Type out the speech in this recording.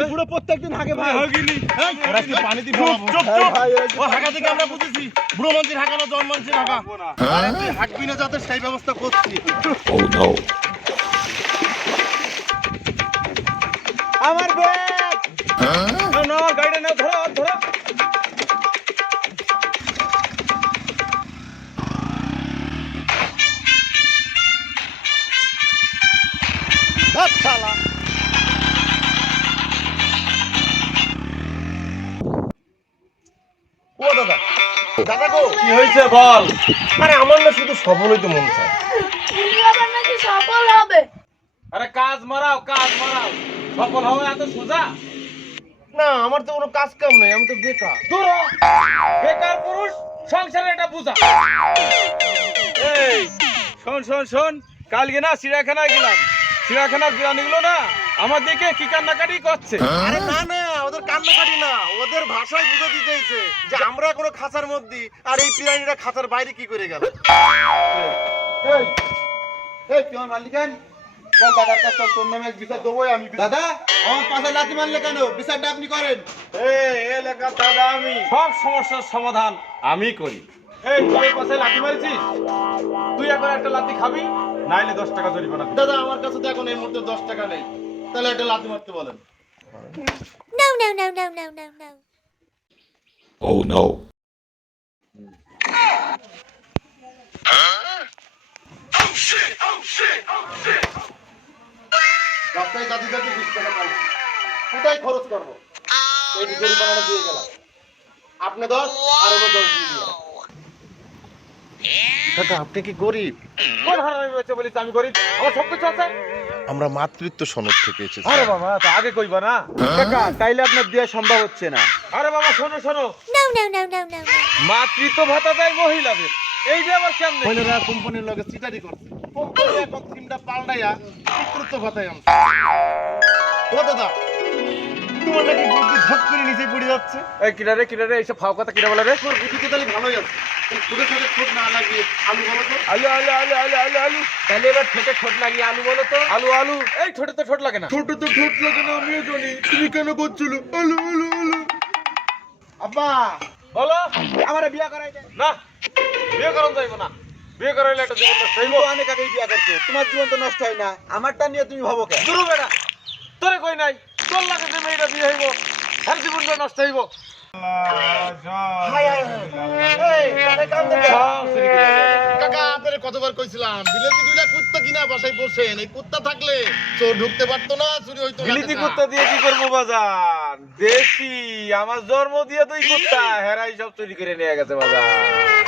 এগুলো প্রত্যেকদিন হাগে ভাই। হগিনি। ওরা কি পানি দিয়ে চুপ চুপ চুপ। ও হাঁকা থেকে আমরা বুঝেছি বুড়ো মন্ত্রী হাঁকা না জন মন্ত্রী হাঁকা। আরে তুই না যাতে সেই ব্যবস্থা করছি। আমার ব্যাগ কি হয়েছে বল? আরে আমার না শুধু সফল হইতে মন চায়। তুমি আবার নাকি সফল হবে? আরে কাজ মারাও কাজ মারাও। সফল হবে এত সোজা? না আমার তো কোনো কাজ কাম নেই আমি তো বেকার। দূর বেকার পুরুষ সংসারে এটা বুঝা এই শোন শোন শোন কালকে না চিড়িয়াখানায় গেলাম। চিড়িয়াখানার প্রাণীগুলো না আমার দিকে কি কান্নাকাটি করছে। আরে না কান্নাকাটি না। ওদের ভাষায় বুঝে দিতেছে যে আমরা কোনো খাঁচার মধ্যে আর এই পিরানিরা খাঁচার বাইরে কি করে গেল। দাদা আমার পাশে লাথি মারলে কেন? বিচারটা আপনি করেন। দাদা আমি। সব সমস্যার সমাধান আমি করি। এই তুই পাশে লাঠি মারিছিস? তুই এখন একটা লাঠি খাবি নাইলে দশ টাকা জরিমানা। দাদা আমার কাছে তো এখন এই মুহূর্তে দশ টাকা নেই। তাহলে একটা লাথি মারতে বলেন। No, no, no, no, no, no, no. Oh no. রাস্তায় দাদি দাদি বিশ টাকা পাইছি কোথায় খরচ করব এই জরিমানাটা দিয়ে গেলাম আপনি দশ আর ওরা দশ দিয়ে দিলাম কাকা আপনি কি গরিব কোন হারামি বেঁচে বলিস আমি করি আমার সব কিছু আছে আমরা মাতৃত্ব সনদ থেকে এসেছি। আরে বাবা তো আগে কইবা না? কাকা তাইলে আপনার দেওয়া সম্ভব হচ্ছে না। আরে বাবা শোনো শোনো। no, no, no, no, no. মাতৃত্ব ভাতা দেয় মহিলাদের। এই যে আবার কেমনে? মহিলারা কোম্পানির লগে চিটারি করছে। কোম্পানি এখন থিমটা পাল্টাইয়া পিতৃত্ব ভাতায় আনছে। ও দাদা তোমার নাকি বুদ্ধি ধপ করে নিচে পড়ে যাচ্ছে? এই কিনারে কিনারে এইসব ফাও কথা কিনা বলে রে? তোর বুদ্ধি তো তাহলে ভালোই আছে। না লাগিয়ে আলু বলো তো। আলু আলু আলু আলু আলু আলু। তাহলে এবার ঠোঁটে ঠোঁট লাগিয়ে আলু বলো তো। আলু আলু। এই ঠোঁটে তো ঠোঁট লাগে না। ছোট তো ঠোঁট লাগে না আমিও জানি। তুমি কেন করছিল আলু আলু আলু। আব্বা! বলো আমার বিয়া করাই না বিয়ে করান যাইব না। বিয়ে করাইলে একটা জীবন নষ্ট হইব। তুমি অনেক আগেই বিয়া করছ। তোমার জীবন তো নষ্ট হয় না। আমারটা নিয়ে তুমি ভাবো কেন? দুরু বেটা। তোরে কই নাই? তোর লাগে যে মেয়েটা বিয়ে হইব আর জীবনটা নষ্ট হইব। হাই হাই হাই এই কানে কান ধরে সব চুরি করে নিয়ে গেছে। কাকা আপনারে কতবার কইছিলাম বিলেতি দুইটা কুত্তা কিনা বাসায় বসেন এই কুত্তা থাকলে চোর ঢুকতে পারতো না চুরি হইতো না বিলিতি কুত্তা দিয়ে কি করব বাজার দেশি আমার জন্ম দিয়ে তুই কুত্তা হেরাই সব তৈরি করে নিয়ে গেছে বাজার